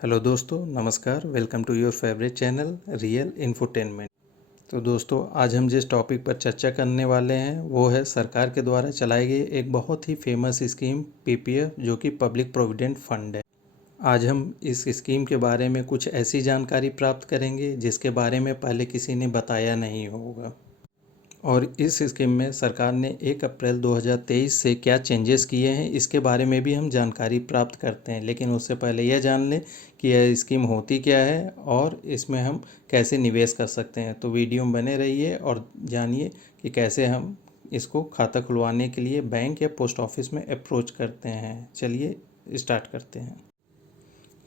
Hello दोस्तों, नमस्कार। Welcome to your favourite channel real infotainment. तो दोस्तों, आज हम जिस टॉपिक पर चर्चा करने वाले हैं वो है सरकार के द्वारा चलाई गई एक बहुत ही फेमस स्कीम पीपीएफ, जो कि पब्लिक प्रोविडेंट फंड है। आज हम इस स्कीम के बारे में कुछ ऐसी जानकारी प्राप्त करेंगे जिसके बारे में पहले किसी ने बताया नहीं होगा। और इस स्कीम में सरकार ने 1 अप्रैल 2023 से क्या चेंजेस किए हैं, इसके बारे में भी हम जानकारी प्राप्त करते हैं। लेकिन उससे पहले यह जान लें कि यह स्कीम होती क्या है और इसमें हम कैसे निवेश कर सकते हैं। तो वीडियो में बने रहिए और जानिए कि कैसे हम इसको खाता खुलवाने के लिए बैंक या पोस्ट ऑफिस में अप्रोच करते हैं। चलिए स्टार्ट करते हैं।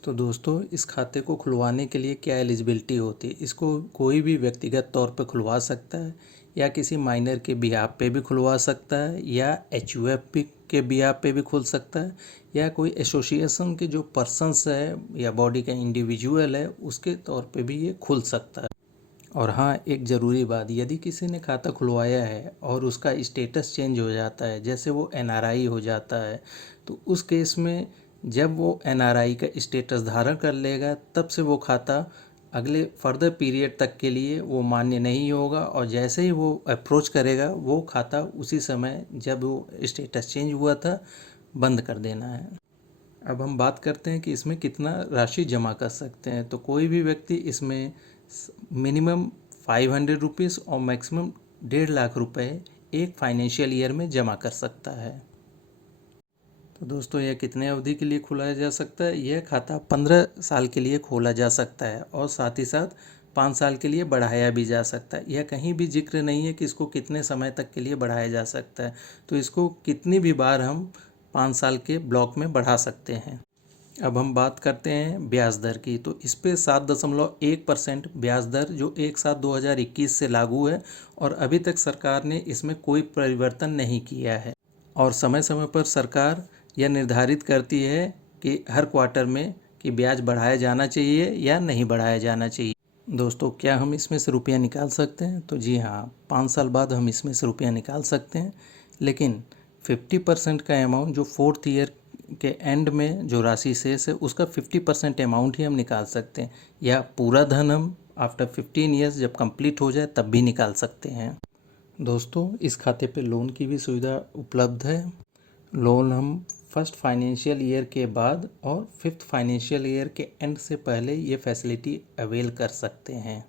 तो दोस्तों, इस खाते को खुलवाने के लिए क्या एलिजिबिलिटी होती है? इसको कोई भी व्यक्तिगत तौर पे खुलवा सकता है या किसी माइनर के बिहाफ पे भी खुलवा सकता है या एचयूएफ के बिहाफ पे भी खुल सकता है या कोई एसोसिएशन के जो पर्सन्स है या बॉडी का इंडिविजुअल है उसके तौर पे भी ये खुल सकता है। और हाँ, एक ज़रूरी बात, यदि किसी ने खाता खुलवाया है और उसका स्टेटस चेंज हो जाता है, जैसे वो एनआरआई हो जाता है, तो उस केस में जब वो एनआरआई का स्टेटस धारण कर लेगा तब से वो खाता अगले फर्दर पीरियड तक के लिए वो मान्य नहीं होगा। और जैसे ही वो अप्रोच करेगा वो खाता उसी समय जब वो स्टेटस चेंज हुआ था बंद कर देना है। अब हम बात करते हैं कि इसमें कितना राशि जमा कर सकते हैं। तो कोई भी व्यक्ति इसमें मिनिमम 500 रुपीज़ और मैक्सिमम 1.5 लाख रुपए एक फाइनेंशियल ईयर में जमा कर सकता है। तो दोस्तों, यह कितने अवधि के लिए खोला जा सकता है? यह खाता 15 साल के लिए खोला जा सकता है और साथ ही साथ 5 साल के लिए बढ़ाया भी जा सकता है। यह कहीं भी जिक्र नहीं है कि इसको कितने समय तक के लिए बढ़ाया जा सकता है। तो इसको कितनी भी बार हम 5 साल के ब्लॉक में बढ़ा सकते हैं। अब हम बात करते हैं ब्याज दर की। तो इस पे 7.1% ब्याज दर जो 1/7/2021 से लागू है और अभी तक सरकार ने इसमें कोई परिवर्तन नहीं किया है। और समय समय पर सरकार यह निर्धारित करती है कि हर क्वार्टर में कि ब्याज बढ़ाया जाना चाहिए या नहीं बढ़ाया जाना चाहिए। दोस्तों, क्या हम इसमें से रुपया निकाल सकते हैं? तो जी हाँ, 5 साल बाद हम इसमें से रुपया निकाल सकते हैं। लेकिन 50% का अमाउंट जो 4th ईयर के एंड में जो राशि शेष है उसका 50% अमाउंट ही हम निकाल सकते हैं, या पूरा धन हम आफ्टर 15 ईयर्स जब कंप्लीट हो जाए तब भी निकाल सकते हैं। दोस्तों, इस खाते पे लोन की भी सुविधा उपलब्ध है। लोन हम फर्स्ट फाइनेंशियल ईयर के बाद और 5th फाइनेंशियल ईयर के एंड से पहले ये फैसिलिटी अवेल कर सकते हैं।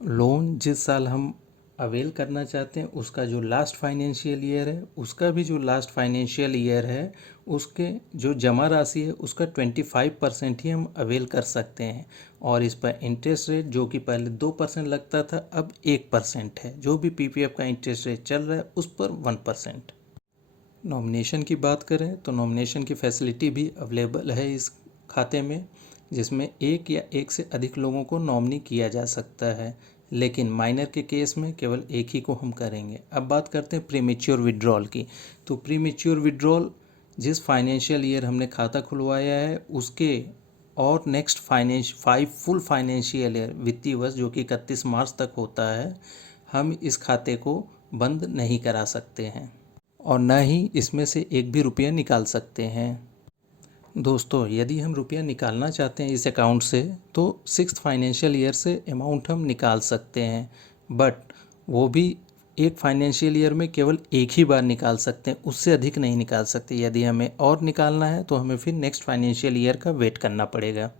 लोन जिस साल हम अवेल करना चाहते हैं उसका जो लास्ट फाइनेंशियल ईयर है, उसका भी जो लास्ट फाइनेंशियल ईयर है उसके जो जमा राशि है उसका 25% ही हम अवेल कर सकते हैं। और इस पर इंटरेस्ट रेट जो कि पहले 2% लगता था अब 1% है। जो भी पीपीएफ का इंटरेस्ट रेट चल रहा है उस पर 1%। नॉमिनेशन की बात करें तो नॉमिनेशन की फैसिलिटी भी अवेलेबल है इस खाते में, जिसमें एक या एक से अधिक लोगों को नॉमिनी किया जा सकता है। लेकिन माइनर के केस में केवल एक ही को हम करेंगे। अब बात करते हैं प्रीमेच्योर विड्रॉल की। तो प्रीमेच्योर विड्रॉल जिस फाइनेंशियल ईयर हमने खाता खुलवाया है उसके और नेक्स्ट 5 फुल फाइनेंशियल ईयर वित्तीय वर्ष जो कि 31 मार्च तक होता है, हम इस खाते को बंद नहीं करा सकते हैं और न ही इसमें से एक भी रुपया निकाल सकते हैं। दोस्तों, यदि हम रुपया निकालना चाहते हैं इस अकाउंट से तो 6th फाइनेंशियल ईयर से अमाउंट हम निकाल सकते हैं, बट वो भी एक फाइनेंशियल ईयर में केवल एक ही बार निकाल सकते हैं, उससे अधिक नहीं निकाल सकते। यदि हमें और निकालना है तो हमें फिर नेक्स्ट फाइनेंशियल ईयर का वेट करना पड़ेगा।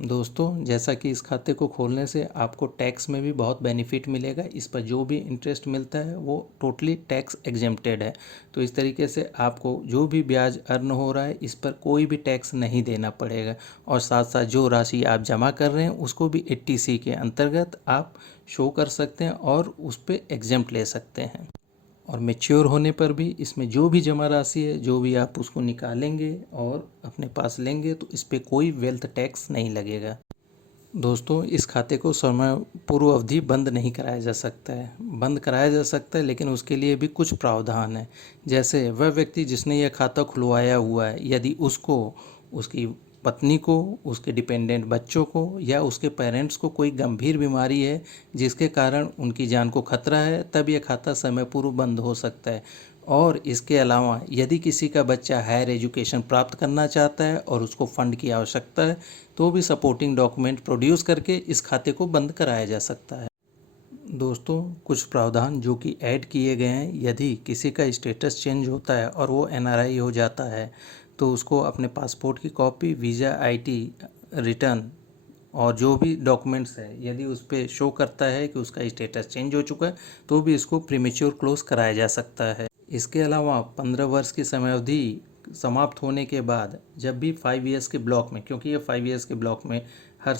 दोस्तों, जैसा कि इस खाते को खोलने से आपको टैक्स में भी बहुत बेनिफिट मिलेगा। इस पर जो भी इंटरेस्ट मिलता है वो टोटली टैक्स एग्जेम्प्टेड है। तो इस तरीके से आपको जो भी ब्याज अर्न हो रहा है इस पर कोई भी टैक्स नहीं देना पड़ेगा। और साथ साथ जो राशि आप जमा कर रहे हैं उसको भी 80C के अंतर्गत आप शो कर सकते हैं और उस पर एग्जेम्प्ट ले सकते हैं। और मैच्योर होने पर भी इसमें जो भी जमा राशि है जो भी आप उसको निकालेंगे और अपने पास लेंगे तो इस पर कोई वेल्थ टैक्स नहीं लगेगा। दोस्तों, इस खाते को समय पूर्व अवधि बंद नहीं कराया जा सकता है। बंद कराया जा सकता है लेकिन उसके लिए भी कुछ प्रावधान है। जैसे वह व्यक्ति जिसने यह खाता खुलवाया हुआ है, यदि उसको, उसकी पत्नी को, उसके डिपेंडेंट बच्चों को या उसके पेरेंट्स को कोई गंभीर बीमारी है जिसके कारण उनकी जान को खतरा है, तब यह खाता समय पूर्व बंद हो सकता है। और इसके अलावा यदि किसी का बच्चा हायर एजुकेशन प्राप्त करना चाहता है और उसको फंड की आवश्यकता है तो भी सपोर्टिंग डॉक्यूमेंट प्रोड्यूस करके इस खाते को बंद कराया जा सकता है। दोस्तों, कुछ प्रावधान जो कि ऐड किए गए हैं, यदि किसी का स्टेटस चेंज होता है और वो एनआरआई हो जाता है तो उसको अपने पासपोर्ट की कॉपी, वीज़ा, आईटी रिटर्न और जो भी डॉक्यूमेंट्स है यदि उस पर शो करता है कि उसका स्टेटस चेंज हो चुका है तो भी इसको प्रीमेच्योर क्लोज कराया जा सकता है। इसके अलावा 15 वर्ष की समयावधि समाप्त होने के बाद जब भी 5 ईयर्स के ब्लॉक में, क्योंकि ये 5 ईयर्स के ब्लॉक में हर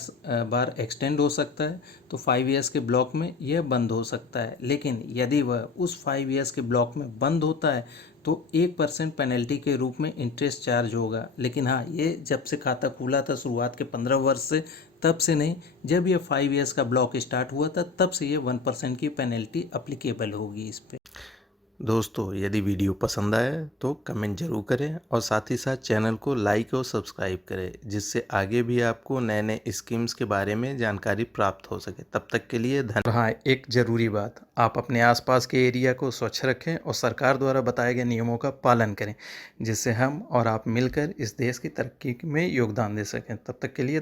बार एक्सटेंड हो सकता है, तो 5 ईयर्स के ब्लॉक में यह बंद हो सकता है। लेकिन यदि वह उस 5 ईयर्स के ब्लॉक में बंद होता है तो 1% पेनल्टी के रूप में इंटरेस्ट चार्ज होगा। लेकिन हाँ, ये जब से खाता खुला था शुरुआत के 15 वर्ष से, तब से नहीं, जब ये 5 ईयर्स का ब्लॉक स्टार्ट हुआ था तब से ये 1% की पेनल्टी अप्लीकेबल होगी इस पर। दोस्तों, यदि वीडियो पसंद आया तो कमेंट जरूर करें और साथ ही साथ चैनल को लाइक और सब्सक्राइब करें, जिससे आगे भी आपको नए नए स्कीम्स के बारे में जानकारी प्राप्त हो सके। तब तक के लिए धन्यवाद। हाँ, एक ज़रूरी बात, आप अपने आसपास के एरिया को स्वच्छ रखें और सरकार द्वारा बताए गए नियमों का पालन करें, जिससे हम और आप मिलकर इस देश की तरक्की में योगदान दे सकें। तब तक के लिए